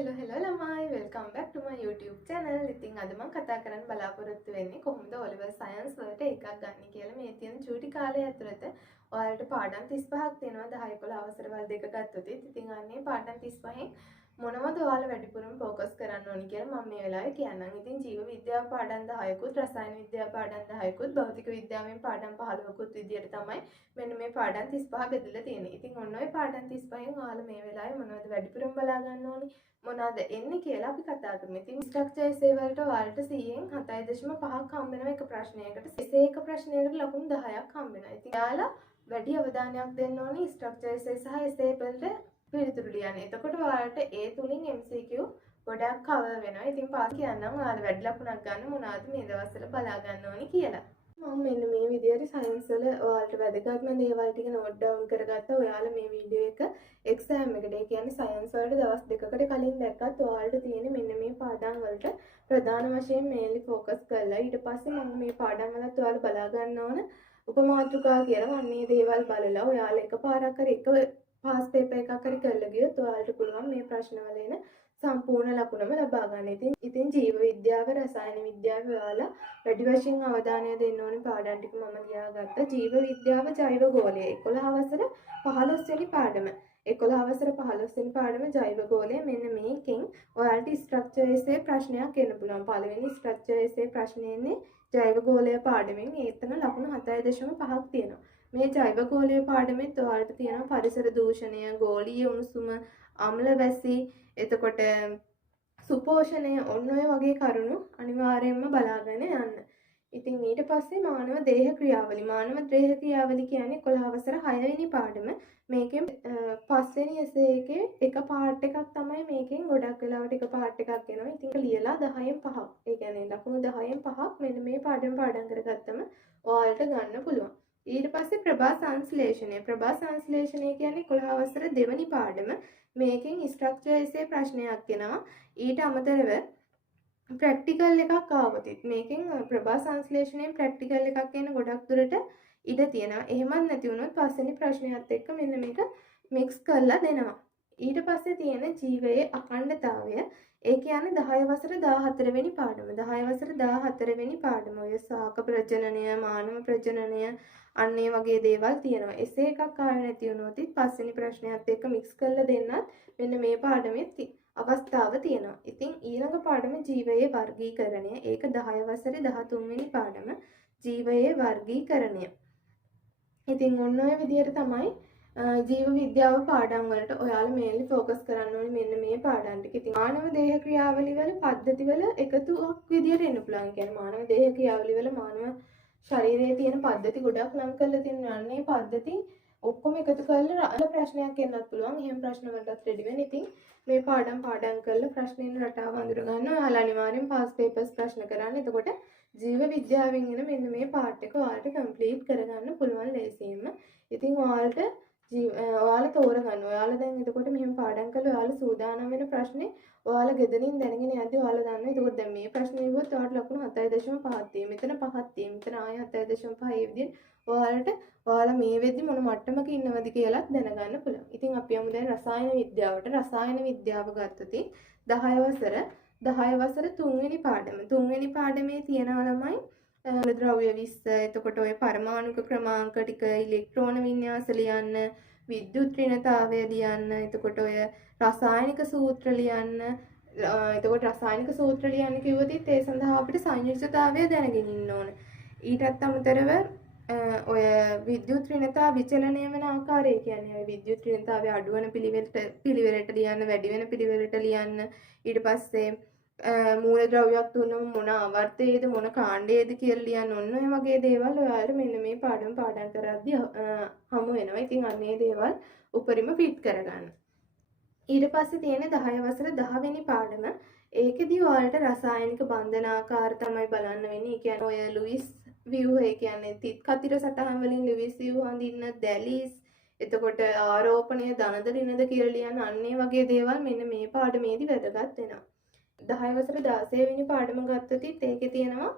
Hello ළමයි welcome back to my YouTube channel. ඉතින් අද මම කතා කරන්න බලාපොරොත්තු වෙන්නේ කොහොමද O level science වලට එකක් ගන්න කියලා. මේ තියෙන චූටි කාලය ඇතුළත ඔයාලට පාඩම් 35ක් තියෙනවා 10 11 අවසරවල් දෙක ගත්තොත්. ඉතින් අන්නේ පාඩම් 35න් මොනවද ඔයාලා වැඩිපුරම ફોකස් කරන්න ඕනි කියලා මම මේ වෙලාවේ කියන්නම්. ඉතින් ජීව විද්‍යාව පාඩම් 10කුත්, රසායන විද්‍යාව පාඩම් 10කුත්, භෞතික විද්‍යාවෙන් පාඩම් 15කුත් විදියට තමයි මෙන්න මේ පාඩම් 35 බෙදලා තියෙන්නේ. ඉතින් ඔන්න ඔය පාඩම් 35න් ඔයාලා මේ වෙලාවේ මොනවද වැඩිපුරම බලා ගන්න ඕනි? මොනවද එන්නේ කියලා අපි කතා කරමු. ඉතින් ස්ට්‍රක්චර් එසේ වලට ඔයාලට 100න් 7.5ක් හම්බ වෙනවා එක ප්‍රශ්නයකට. එසේ එක ප්‍රශ්නයකට ලකුණු 10ක් හම්බ වෙනවා. ඉතින් ඔයාලා වැඩි අවධානයක් දෙන්න ඕනි ස්ට්‍රක්චර් එසේ සහ එසේ වලට පිළිතුරු ලියන්න. එතකොට ඔයාලට ඒ තුලින් MCQ ගොඩක් කවර් වෙනවා. ඉතින් පාස් කියන්නම් ඔයාලා වැඩි ලකුණක් ගන්න මොනවද මේ දවස්වල බලා ගන්න ඕනි කියලා. මම මෙන්න මේ විදිහට සයන්ස් වල ඔයාලට වැදගත්ම දේවල් ටික නෝට් ඩවුන් කරගත්තා. ඔයාලා මේ වීඩියෝ එක එක්සෑම් එකට, ඒ කියන්නේ සයන්ස් වලට දවස් දෙකකට කලින් දැක්කත් ඔයාලට තියෙන මෙන්න මේ පාඩම් වලට ප්‍රධාන වශයෙන් මේන්ලි ફોකස් කරලා ඊට පස්සේ මම මේ පාඩම් වලත් ඔයාලා බලා ගන්න ඕන උපමාතෘකා කියලා අන්නේ දේවල් බලලා ඔයාලා එකපාරක් හරි එක පාස් පේපර් එකක් හරි කරලා ගියොත් ඔයාලට පුළුවන් මේ ප්‍රශ්නවල එන සම්පූර්ණ ලකුණම ලබා ගන්න. ඉතින් ජීව විද්‍යාව, රසායන විද්‍යාව ඔයාලා වැඩි වශයෙන් අවධානය දෙන්න ඕනේ පාඩම් ටික මම ලියාගත්තා. ජීව විද්‍යාව ජෛව ගෝලය 11 වසර 15 වෙනි පාඩම. 11 වසර 15 වෙනි පාඩම ජෛව ගෝලය. මෙන්න මේකෙන් ඔයාලට ස්ට්‍රක්චර් එසේ ප්‍රශ්නයක් එන්න පුළුවන්. පළවෙනි ස්ට්‍රක්චර් එසේ ප්‍රශ්නේ එන්නේ ජෛව ගෝලය පාඩමෙන්. ඒතන ලකුණු 7.5ක් තියෙනවා. මේ ජෛව ගෝලීය පාඩමෙත් ඔයාලට තියෙනවා පරිසර දූෂණය, ගෝලීය උණුසුම, අම්ල වැසි, එතකොට සුපෝෂණය, ඔන්න ඔය වගේ කරුණු අනිවාර්යයෙන්ම බලාගෙන යන්න. ඉතින් ඊට පස්සේ මානව දේහ ක්‍රියාවලි. මානව දේහ ක්‍රියාවලි කියන්නේ 11 වසර 6 වෙනි පාඩම. මේකෙන් 5 වෙනි එසේ එකේ එක පාර්ට් එකක් තමයි මේකෙන් ගොඩක් වෙලාවට එක පාර්ට් එකක් එනවා. ඉතින් ලියලා 10න් 5ක්. ඒ කියන්නේ ලකුණු 10න් 5ක් මෙන්න මේ පාඩම් කරගත්තම ඔයාලට ගන්න පුළුවන්. ඊට පස්සේ ප්‍රභා සංශ්ලේෂණය. ප්‍රභා සංශ්ලේෂණය කියන්නේ 11 වසර දෙවනි පාඩම. මේකෙන් ස්ට්‍රක්චර් එසේ ප්‍රශ්නයක් එනවා. ඊට අමතරව ප්‍රැක්ටිකල් එකක් ආවොත් මේකෙන් ප්‍රභා සංශ්ලේෂණයෙන් ප්‍රැක්ටිකල් එකක් එන ගොඩක් දුරට ඉඩ තියෙනවා. එහෙමත් නැති වුණොත් පස්වෙනි ප්‍රශ්නයත් එක්ක මෙන්න මේක මික්ස් කරලා දෙනවා. ඊට පස්සේ තියෙන ජීවයේ අඛණ්ඩතාවය. ඒ කියන්නේ 10 වසර 14 වෙනි පාඩම. 10 වසර 14 වෙනි පාඩම. ඔය ශාක ප්‍රජනනය, මානව ප්‍රජනනය, අන්න ඒ වගේ දේවල් තියෙනවා. එසේ එකක් ආවේ නැති වුණොත් පස්වෙනි ප්‍රශ්නයත් එක්ක මික්ස් කරලා දෙන්නත් මෙන්න මේ පාඩමේ අවස්ථාව තියෙනවා. ඉතින් ඊළඟ පාඩම ජීවයේ වර්ගීකරණය. ඒක 10 වසරේ 13 වෙනි පාඩම. ජීවයේ වර්ගීකරණය. ඉතින් ඔන්න ඔය විදිහට තමයි ජීව විද්‍යාව පාඩම් වලට ඔයාලා මේන්ලි ફોකස් කරන්න ඕනේ මෙන්න මේ පාඩම් ටික. ඉතින් මානව දේහ ක්‍රියාවලි වල පද්ධති වල එකතුවක් විදියට එන්න පුළුවන්. කියන්නේ මානව දේහ ක්‍රියාවලි වල මානව ශරීරයේ තියෙන පද්ධති ගොඩක් නම් කරලා තියෙනවා. අන්නේ පද්ධති ඔක්කොම එකතු කරලා ප්‍රශ්නයක් එන්නත් පුළුවන්. එහෙම ප්‍රශ්න වලටත් රෙඩි වෙන්න. ඉතින් මේ පාඩම් කරලා ප්‍රශ්නෙන් රටාව අඳුර ගන්න ඔයාලා අනිවාර්යෙන් පාස් පේපර්ස් ප්‍රශ්න කරන්න. එතකොට ජීව විද්‍යාවෙන් එන මෙන්න මේ පාර්ට් එක ඔයාලට කම්ප්ලීට් කරගන්න පුළුවන් ලේසියෙන්ම. ඉතින් ඔයාලා තෝරගන්න. ඔයාලා දැන් එතකොට මෙහෙම පාඩම් කරලා ඔයාලා සූදානම් වෙන ප්‍රශ්නේ ඔයාලා ගෙදරින් දැනගෙන යද්දී ඔයාලා දන්නවා. එතකොට දැන් මේ ප්‍රශ්නේ ඉවුවොත් ඔයාලට ලකුණු 7.5ක් තියෙනවා. මෙතන 5ක් තියෙනවා. මෙතන ආයෙ 7.5 ඒ විදිහට ඔයාලා මේ වෙද්දි මොන මට්ටමක ඉන්නවද කියලාත් දැනගන්න පුළුවන්. ඉතින් අපි යමු දැන් රසායන විද්‍යාවට. රසායන විද්‍යාව ගත්තොත් 10 වසර 3 වෙනි පාඩම. 3 වෙනි පාඩමේ තියෙනවා ළමයි ද්‍රව්‍ය 20, එතකොට ඔය පරමාණුක ක්‍රමාංක ටික, ඉලෙක්ට්‍රෝන වින්‍යාස ලියන්න, විද්‍යුත් ඍණතාවය ලියන්න, එතකොට ඔය රසායනික සූත්‍ර ලියන්න. එතකොට රසායනික සූත්‍ර ලියන්න කිව්වොත් ඒ සඳහා අපිට සංයුක්තතාවය දැනගෙන ඉන්න ඕන. ඊටත් අමතරව ඔය විද්‍යුත් ඍණතාව විචලනය වෙන ආකාරය, කියන්නේ විද්‍යුත් ඍණතාවය අඩු වෙන පිළිවෙලට ලියන්න, වැඩි වෙන පිළිවෙලට ලියන්න. ඊට පස්සේ මූල ද්‍රව්‍යයක් දුන්නම මොන ආවර්තයේද මොන කාණ්ඩයේද කියලා ලියන්න. ඔන්න ඔය වගේ දේවල් ඔයාලට මෙන්න මේ පාඩම් කරද්දී හමු වෙනවා. ඉතින් අන්නේ දේවල් උපරිම ෆිට කරගන්න. ඊට පස්සේ තියෙන 10 වසර 10 වෙනි පාඩම. ඒකෙදි ඔයාලට රසායනික බන්ධනාකාර තමයි බලන්න වෙන්නේ. ඒ කියන්නේ ඔය ලුයිස් ව්‍යුහ, ඒ කියන්නේ තිත් කතිර සටහන් වලින් ලුයිස් ව්‍යුහ හඳින්න, දැලිස්, එතකොට ආරෝපණය ධනද ඍණද කියලා ලියන්න. අන්නේ වගේ දේවල් මෙන්න මේ පාඩමේදී වැදගත් වෙනවා. 10 වසර 16 වෙනි පාඩම ගත්තොත් ඒකේ තියෙනවා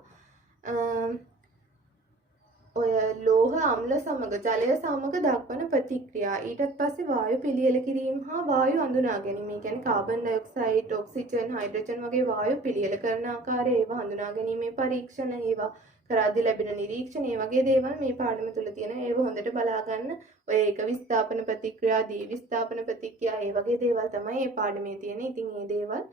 ඔය ලෝහ අම්ල සමග ජලය සමග දක්වන ප්‍රතික්‍රියා. ඊටත් පස්සේ වායු පිළියෙල කිරීම හා වායු අඳුනා ගැනීම. ඒ කියන්නේ කාබන් ඩයොක්සයිඩ්, ඔක්සිජන්, හයිඩ්‍රජන් වගේ වායු පිළියෙල කරන ආකාරය, ඒවා හඳුනා ගැනීමේ පරීක්ෂණ, ඒවා කරද්දී ලැබෙන නිරීක්ෂණ, මේ වගේ දේවල් මේ පාඩම තුල තියෙනවා. ඒව හොඳට බලා ගන්න. ඔය ඒක විස්ථාපන ප්‍රතික්‍රියා, දී විස්ථාපන ප්‍රතික්‍රියා, ඒ වගේ දේවල් තමයි මේ පාඩමේ තියෙන්නේ. ඉතින් මේ දේවල්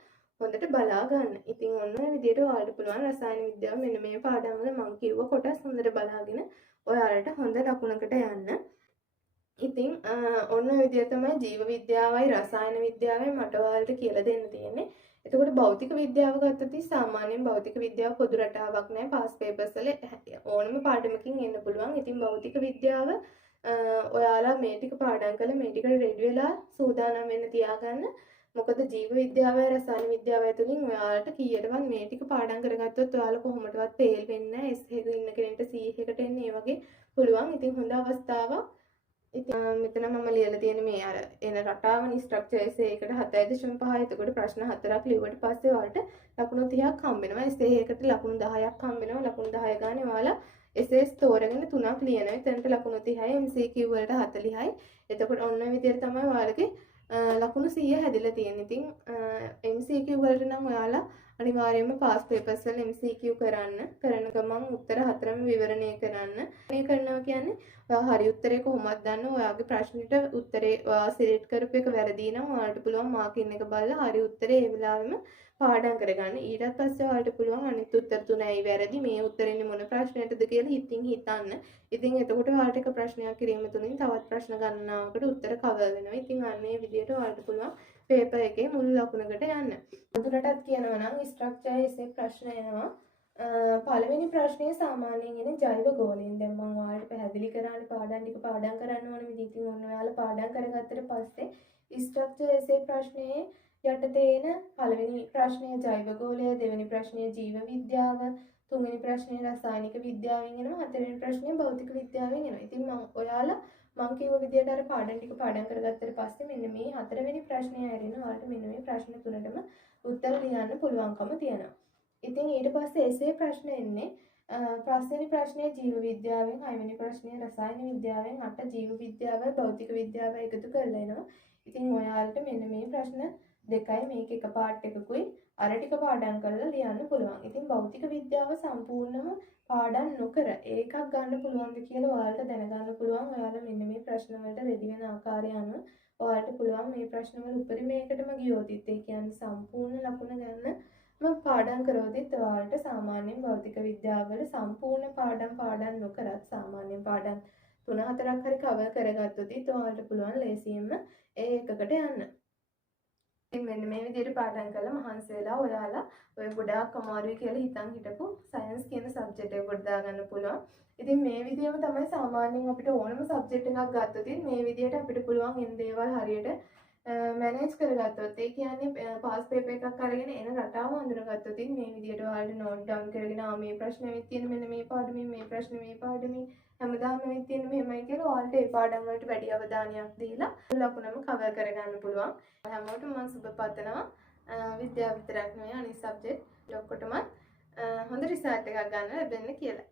හොඳට බලා ගන්න. ඉතින් ඔන්න ඔය විදිහට ඔයාලට පුළුවන් රසායන විද්‍යාව මෙන්න මේ පාඩම් වල මම කිව්ව කොටස් හොඳට බලාගෙන ඔයාලට හොඳ ලකුණකට යන්න. ඉතින් ඔන්න ඔය විදිහ තමයි ජීව විද්‍යාවයි රසායන විද්‍යාවයි මට ඔයාලට කියලා දෙන්න තියෙන්නේ. එතකොට භෞතික විද්‍යාව ගත්තොත් සාමාන්‍යයෙන් භෞතික විද්‍යාව පොදු රටාවක් නෑ. පාස් පේපර්ස් වල ඕනම පාඩමකින් එන්න පුළුවන්. ඉතින් භෞතික විද්‍යාව ඔයාලා මේ ටික පාඩම් කරලා මේ ටිකට රෙඩි වෙලා සූදානම් වෙන්න තියාගන්න. මොකද ජීව විද්‍යාවයි රසායන විද්‍යාවයි තුලින් ඔයාලට කීයටවත් මේ ටික පාඩම් කරගත්තොත් ඔයාලා කොහොමදවත් ෆේල් වෙන්නේ නැහැ. S එකක ඉන්න කෙනෙක්ට C එකකට එන්න ඒ වගේ පුළුවන්. ඉතින් හොඳ අවස්ථාවක්. ඉතින් මෙතන මම ලියලා තියෙන මේ අර එන රටාවනේ ස්ට්‍රක්චර් S එකකට 7.5. එතකොට ප්‍රශ්න 4ක් ලියුවට පස්සේ ඔයාලට ලකුණු 30ක් හම්බ වෙනවා. S එකකට ලකුණු 10ක් හම්බ වෙනවා. ලකුණු 10 ගානේ ඔයාලා SS තෝරගෙන 3ක් ලියනවා. එතනට ලකුණු 30යි, MCQ වලට 40යි. එතකොට ඔන්න ඔය විදිහට තමයි ඔයාලගේ ලකුණු 100 හැදිලා තියෙන්නේ. ඉතින් MCQ වලට නම් ඔයාලා අනිවාර්යයෙන්ම පාස් පේපර්ස් වල MCQ කරන ගමන් උත්තර 4ම විවරණය කරන්න. මේ කරනවා කියන්නේ ඔයා හරි උත්තරේ කොහොමද දන්න ඔයාගේ ප්‍රශ්නෙට උත්තරේ ඔයා සිලෙක්ට් කරපු එක වැරදි නම් ඔයාලට පුළුවන් මාකින් එක බලලා හරි උත්තරේ ඒ වෙලාවෙම පාඩම් කරගන්න. ඊට පස්සේ ඔයාලට පුළුවන් අනිත් උත්තර තුනයි වැරදි මේ උත්තරෙන්නේ මොන ප්‍රශ්නයටද කියලා හිතන්න. ඉතින් එතකොට ඔයාලට එක ප්‍රශ්නයක් කිරීම තුලින් තවත් ප්‍රශ්න ගණනාවකට උත්තර කවර් වෙනවා. ඉතින් අන්න ඒ විදිහට ඔයාලට පුළුවන් පේපර් එකේ මුල් ලකුණකට යන්න. අඳුරටත් කියනවා නම් ස්ට්‍රක්චර් එකේ ප්‍රශ්න එනවා. පළවෙනි ප්‍රශ්නේ සාමාන්‍යයෙන් එන ජෛව ගෝලයෙන්. දැන් මම ඔයාලට පැහැදිලි කරන්න පාඩම් ටික පාඩම් කරන්න ඕන විදිහකින් ඔන්න ඔයාලා පාඩම් කරගත්තට පස්සේ ස්ට්‍රක්චර් එකේ ප්‍රශ්නේ යටතේ එන පළවෙනි ප්‍රශ්නය ජෛව ගෝලය, දෙවෙනි ප්‍රශ්නය ජීව විද්‍යාව, තුන්වෙනි ප්‍රශ්නේ රසායනික විද්‍යාවෙන් එනවා, හතරවෙනි ප්‍රශ්නේ භෞතික විද්‍යාවෙන් එනවා. ඉතින් මම කිව්ව විදිහට අර පාඩම් ටික පාඩම් කරගත්තට පස්සේ මෙන්න මේ හතරවෙනි ප්‍රශ්නය ඇරෙන ඔයාලට මෙන්න මේ ප්‍රශ්න තුනටම උත්තර ලියන්න පුළුවන්කම තියෙනවා. ඉතින් ඊට පස්සේ එසේ ප්‍රශ්න එන්නේ පස්වෙනි ප්‍රශ්නේ ජීව විද්‍යාවෙන්, හයවෙනි ප්‍රශ්නේ රසායන විද්‍යාවෙන්, අට ජීව විද්‍යාවයි භෞතික විද්‍යාවයි එකතු කරලා එනවා. ඉතින් ඔයාලට මෙන්න මේ ප්‍රශ්න දෙකයි මේක එක පාර්ට් එකකුයි අර ටික පාඩම් කරලා ලියන්න පුළුවන්. ඉතින් භෞතික විද්‍යාව සම්පූර්ණම පාඩම් නොකර ඒකක් ගන්න පුළුවන්ද කියලා ඔයාලට දැනගන්න පුළුවන්. ඔයාලා මෙන්න මේ ප්‍රශ්න වලට රෙඩි වෙන ආකාරය අනුව ඔයාලට පුළුවන් මේ ප්‍රශ්න වල උපරිමයකටම ගියොතිත් ඒ කියන්නේ සම්පූර්ණ ලකුණ ගන්න පාඩම් කරොතිත් ඔයාලට සාමාන්‍යයෙන් භෞතික විද්‍යාව වල සම්පූර්ණ පාඩම් නොකරත් සාමාන්‍ය පාඩම් 3-4ක් හරි කවර් කරගත්තොත් ඔයාලට පුළුවන් ලේසියෙන්ම ඒ එකකට යන්න. ඉතින් මෙන්න මේ විදිහට පාඩම් කරලා මහන්සි වෙලා ඔයාලා ඔය ගොඩාක් අමාරුයි කියලා හිතන් හිටපු සයන්ස් කියන සබ්ජෙක්ට් එක කොට දාගන්න පුළුවන්. ඉතින් මේ විදිහම තමයි සාමාන්‍යයෙන් අපිට ඕනම සබ්ජෙක්ට් එකක් ගත්තොත් මේ විදිහට අපිට පුළුවන් එන දේවල් හරියට මැනේජ් කරගත්තොත් ඒ කියන්නේ පාස් පේපර් එකක් අරගෙන එන රටාව හඳුනගත්තොත් මේ විදිහට ඔයාලට නෝට් ඩවුන් කරගෙන මේ ප්‍රශ්නේ තියෙන මෙන්න මේ පාඩමේ මේ ප්‍රශ්නේ මේ පාඩමේ හැමදාම මේ තියෙන මෙහෙමයි කියලා ඔයාලට ඒ පාඩම් වලට වැඩි අවධානයක් දීලා ලකුණම කවර් කරගන්න පුළුවන්. හැමෝටම මම සුබ පතනවා. විද්‍යාව විතරක් නෙවෙයි අනිත් සබ්ජෙක්ට් ඔක්කොටම හොඳ රිසල්ට් එකක් ගන්න ලැබෙන්න කියලා.